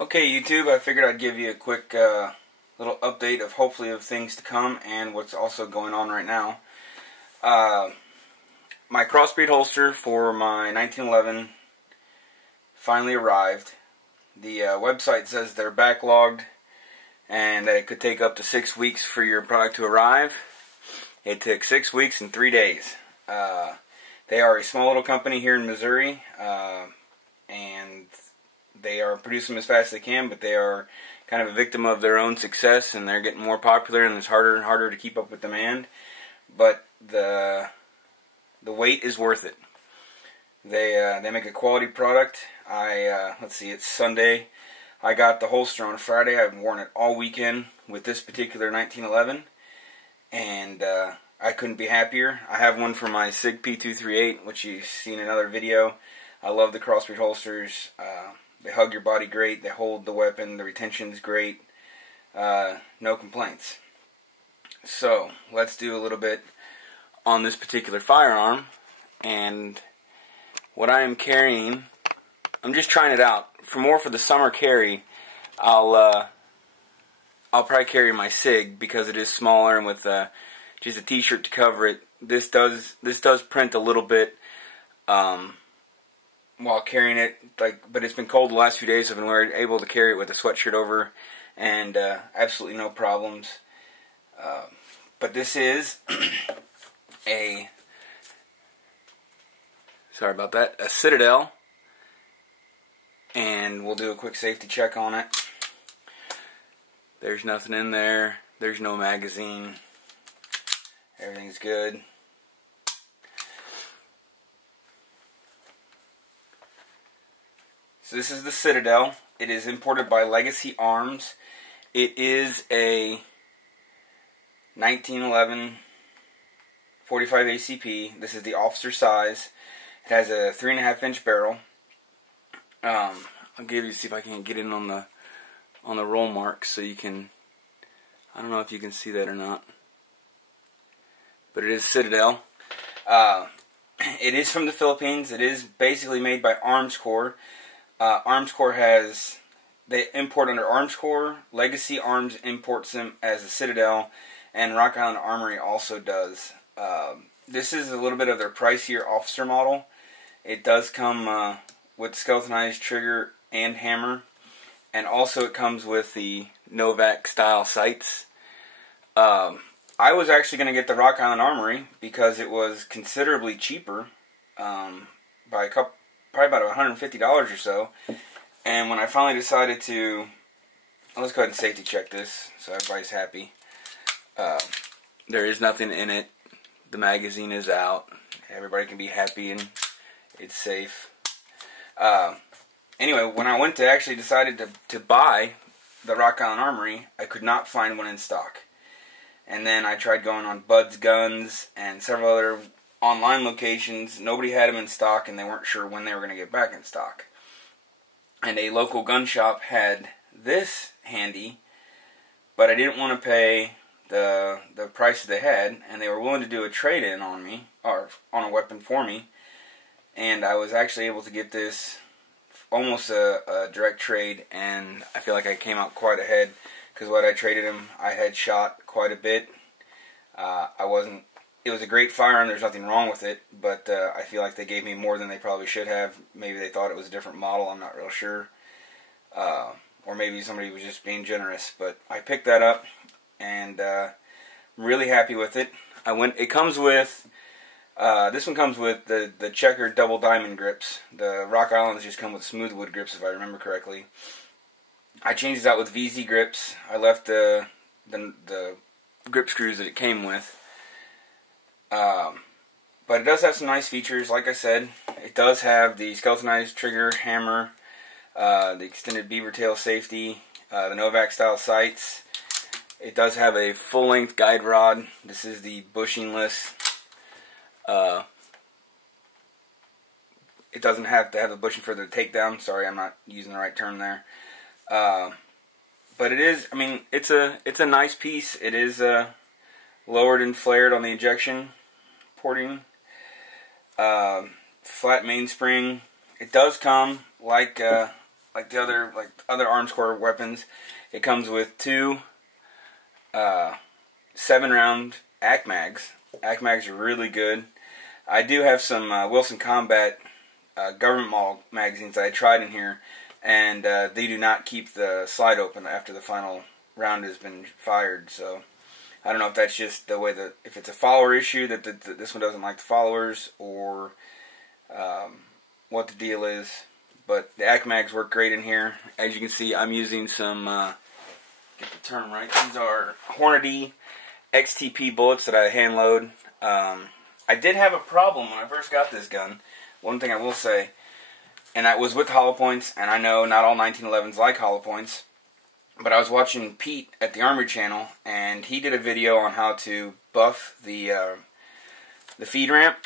Okay, YouTube, I figured I'd give you a quick little update of hopefully of things to come and what's also going on right now. My crossbreed holster for my 1911 finally arrived. The website says they're backlogged and that it could take up to 6 weeks for your product to arrive. It took 6 weeks and 3 days. They are a small little company here in Missouri, and they are producing them as fast as they can, but they are kind of a victim of their own success, and they're getting more popular, and it's harder and harder to keep up with demand. But the wait is worth it. They make a quality product. Let's see, it's Sunday. I got the holster on Friday. I've worn it all weekend with this particular 1911, and I couldn't be happier. I have one for my SIG P238, which you've seen in another video. I love the crossbreed holsters. They hug your body great. They hold the weapon. The retention's great. No complaints. So, let's do a little bit on this particular firearm. And what I am carrying, I'm just trying it out. For the summer carry, I'll probably carry my SIG because it is smaller and with just a t-shirt to cover it. This does print a little bit while carrying it, but it's been cold the last few days. I've been able to carry it with a sweatshirt over, and absolutely no problems. But this is a Citadel, and we'll do a quick safety check on it. There's nothing in there. There's no magazine. Everything's good. So this is the Citadel. It is imported by Legacy Arms. It is a 1911 45 ACP. This is the officer size. It has a 3.5-inch barrel. I'll see if I can get in on the roll marks so you can. I don't know if you can see that or not, but it is Citadel. It is from the Philippines. It is basically made by Arms Corps. Arms Corps they import under Arms Corps. Legacy Arms imports them as a Citadel, and Rock Island Armory also does. This is a little bit of their pricier officer model. It does come with skeletonized trigger and hammer, and also it comes with the Novak style sights. I was actually going to get the Rock Island Armory because it was considerably cheaper, by probably about $150 or so. And when I finally decided to, let's go ahead and safety check this so everybody's happy. There is nothing in it. The magazine is out. Everybody can be happy and it's safe. Anyway, when I went to actually decided to buy the Rock Island Armory, I could not find one in stock. And then I tried going on Bud's Guns and several other online locations. Nobody had them in stock, and they weren't sure when they were going to get back in stock. And a local gun shop had this handy, but I didn't want to pay the price they had, and they were willing to do a trade-in on me, or on a weapon for me. And I was actually able to get this almost a direct trade, and I feel like I came out quite ahead, because what I traded them, I had shot quite a bit. It was a great firearm, there's nothing wrong with it, but I feel like they gave me more than they probably should have. Maybe they thought it was a different model, I'm not real sure. Or maybe somebody was just being generous, but I picked that up, and I'm really happy with it. It comes with, this one comes with the checkered double diamond grips. The Rock Islands just come with smooth wood grips, if I remember correctly. I changed it out with VZ grips. I left the grip screws that it came with. But it does have some nice features. Like I said, it does have the skeletonized trigger, hammer, the extended beaver tail safety, the Novak style sights. It does have a full-length guide rod. This is the bushingless. It doesn't have to have the bushing for the takedown. Sorry, I'm not using the right term there. But it is, it's a nice piece. It is lowered and flared on the ejection porting. Flat mainspring. It does come like like the other Arms Corps weapons. It comes with two 7-round ACK mags. ACK mags are really good. I do have some Wilson Combat government model magazines that I tried in here, and they do not keep the slide open after the final round has been fired. So I don't know if that's just the way that, if it's a follower issue that this one doesn't like the followers, or what the deal is. But the ACK mags work great in here. As you can see, I'm using some, get the term right, these are Hornady XTP bullets that I hand load. I did have a problem when I first got this gun. One thing I will say, and that was with hollow points, and I know not all 1911s like hollow points, but I was watching Pete at the Armory channel, and he did a video on how to buff the feed ramp,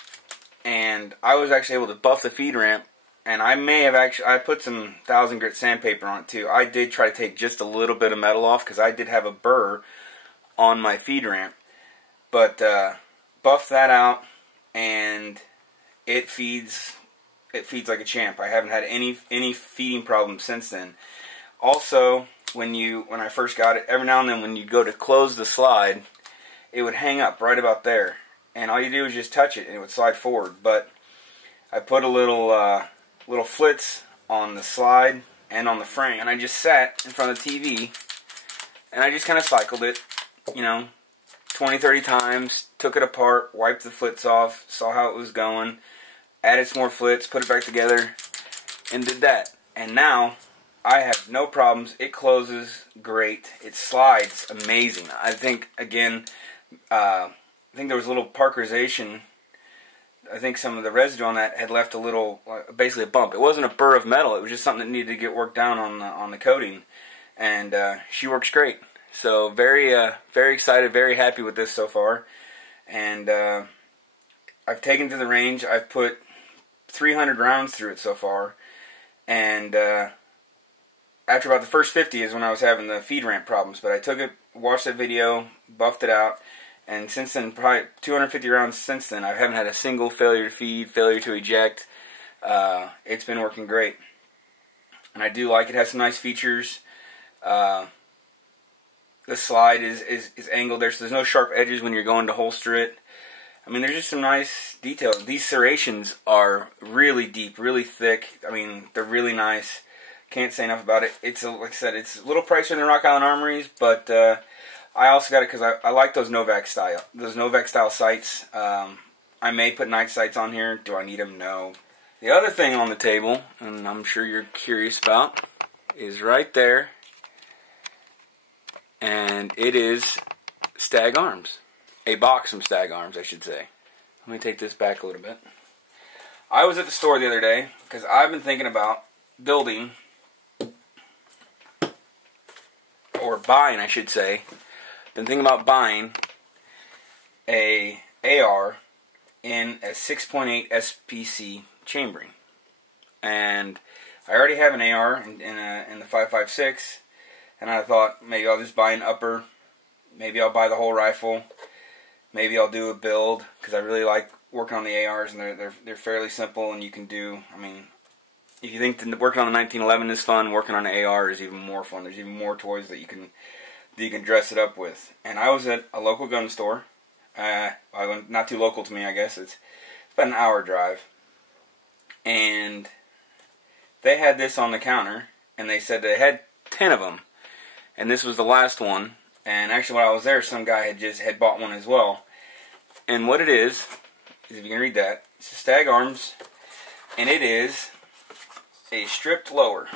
and I was actually able to buff the feed ramp, and I may have I put some 1000 grit sandpaper on it too. I did try to take just a little bit of metal off, because I did have a burr on my feed ramp, but buffed that out, and it feeds like a champ. I haven't had any feeding problems since then. Also, when I first got it, every now and then when you go to close the slide, it would hang up right about there, and all you do is just touch it and it would slide forward. But I put a little flitz on the slide and on the frame, and I just sat in front of the TV and I just kind of cycled it, 20-30 times, took it apart, wiped the flitz off, saw how it was going, added some more flitz, put it back together, and did that. And now I have no problems. It closes great. It slides amazing. I think, again, I think there was a little parkerization. I think some of the residue on that had left a little, basically a bump. It wasn't a burr of metal. It was just something that needed to get worked down on the coating. And she works great. So very excited, very happy with this so far. And I've taken it to the range. I've put 300 rounds through it so far. And after about the first 50 is when I was having the feed ramp problems. But I took it, watched that video, buffed it out, and since then, probably 250 rounds since then, I haven't had a single failure to feed, failure to eject. It's been working great. And I do like it. It has some nice features. The slide is angled there, so there's no sharp edges when you're going to holster it. I mean, there's just some nice details. These serrations are really deep, really thick. I mean, they're really nice. Can't say enough about it. It's like I said, it's a little pricier than the Rock Island Armories, but I also got it because I like those Novak style sights. I may put night sights on here. Do I need them? No. The other thing on the table, and I'm sure you're curious about, is right there, and it is Stag Arms. A box from Stag Arms, I should say. Let me take this back a little bit. I was at the store the other day because I've been thinking about building, or buying, I should say. Been thinking about buying a AR in a 6.8 SPC chambering, and I already have an AR in the 5.56, and I thought maybe I'll just buy an upper. Maybe I'll buy the whole rifle. Maybe I'll do a build, because I really like working on the ARs, and they're fairly simple, and you can do, I mean, if you think that working on the 1911 is fun, working on an AR is even more fun. There's even more toys that you can dress it up with. And I was at a local gun store, not too local to me, I guess. It's about an hour drive, and they had this on the counter, and they said they had 10 of them, and this was the last one. And actually, when I was there, some guy had bought one as well. And what it is if you can read that, it's a Stag Arms, and it is a stripped lower.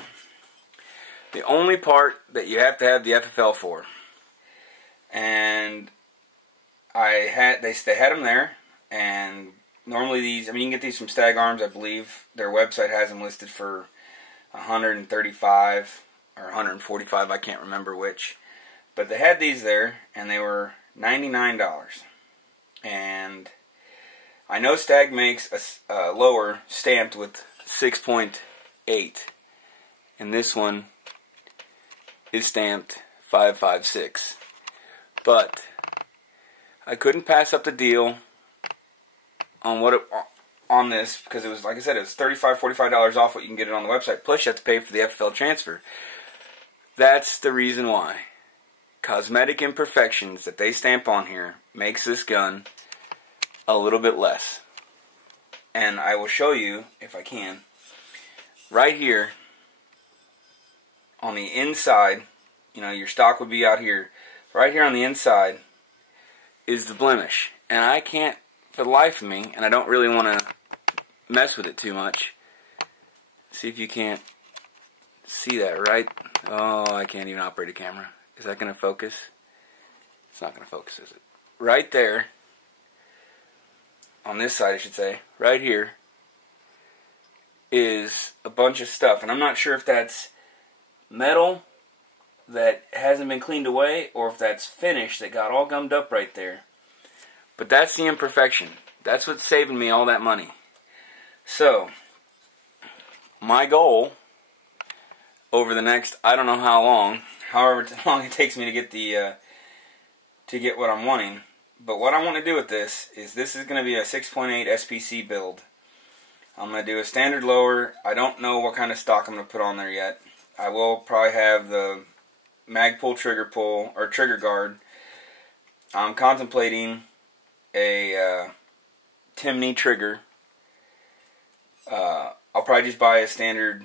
The only part that you have to have the FFL for. And they had them there, and normally these, I mean, you can get these from Stag Arms. I believe their website has them listed for $135 or $145. I can't remember which. But they had these there, and they were $99. And I know Stag makes a lower stamped with 6.8, and this one is stamped 5.56. But I couldn't pass up the deal on on this because it was, like I said, it was $35, $45 off what you can get it on the website. Plus you have to pay for the FFL transfer. That's the reason why. Cosmetic imperfections that they stamp on here makes this gun a little bit less. And I will show you, if I can, right here on the inside, you know, your stock would be out here. Right here on the inside is the blemish. And I can't, for the life of me, and I don't really want to mess with it too much. See if you can't see that, right? Oh, I can't even operate a camera. Is that going to focus? It's not going to focus, is it? Right there, on this side I should say, right here, is a bunch of stuff. And I'm not sure if that's metal that hasn't been cleaned away or if that's finish that got all gummed up right there. But that's the imperfection. That's what's saving me all that money. So, my goal over the next, I don't know how long, however long it takes me to get the to get what I'm wanting. But what I want to do with this is is going to be a 6.8 SPC build. I'm going to do a standard lower. I don't know what kind of stock I'm going to put on there yet. I will probably have the mag pull, trigger pull, or trigger guard. I'm contemplating a Timney trigger. I'll probably just buy a standard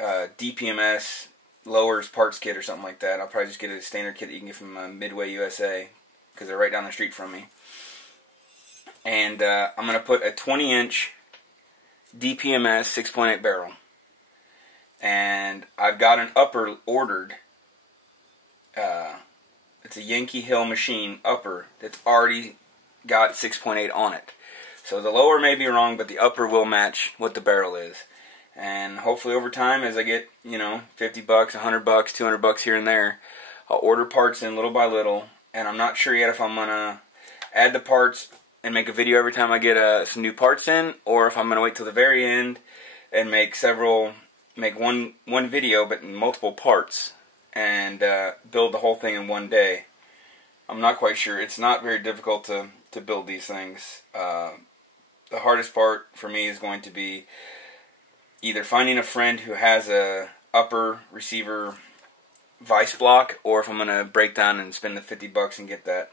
DPMS lowers parts kit or something like that. I'll probably just get a standard kit that you can get from Midway USA because they're right down the street from me. And I'm going to put a 20-inch DPMS 6.8 barrel. And I've got an upper ordered. It's a Yankee Hill machine upper that's already got 6.8 on it. So the lower may be wrong, but the upper will match what the barrel is. And hopefully over time, as I get, you know, $50, $100, $200 here and there, I'll order parts in little by little. And I'm not sure yet if I'm going to add the parts and make a video every time I get some new parts in, or if I'm going to wait till the very end and make one video but in multiple parts and build the whole thing in one day. I'm not quite sure. It's not very difficult to build these things. The hardest part for me is going to be either finding a friend who has a upper receiver vice block, or if I'm going to break down and spend the $50 and get that.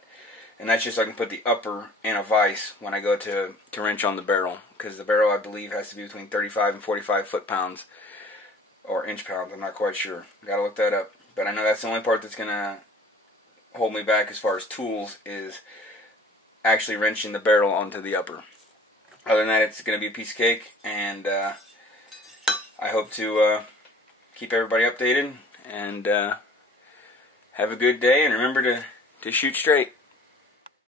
And that's just so I can put the upper in a vise when I go to wrench on the barrel. Because the barrel, I believe, has to be between 35 and 45 foot-pounds. Or inch-pounds, I'm not quite sure. Got to look that up. But I know that's the only part that's going to hold me back as far as tools, is actually wrenching the barrel onto the upper. Other than that, it's going to be a piece of cake, and I hope to keep everybody updated, and have a good day, and remember to shoot straight.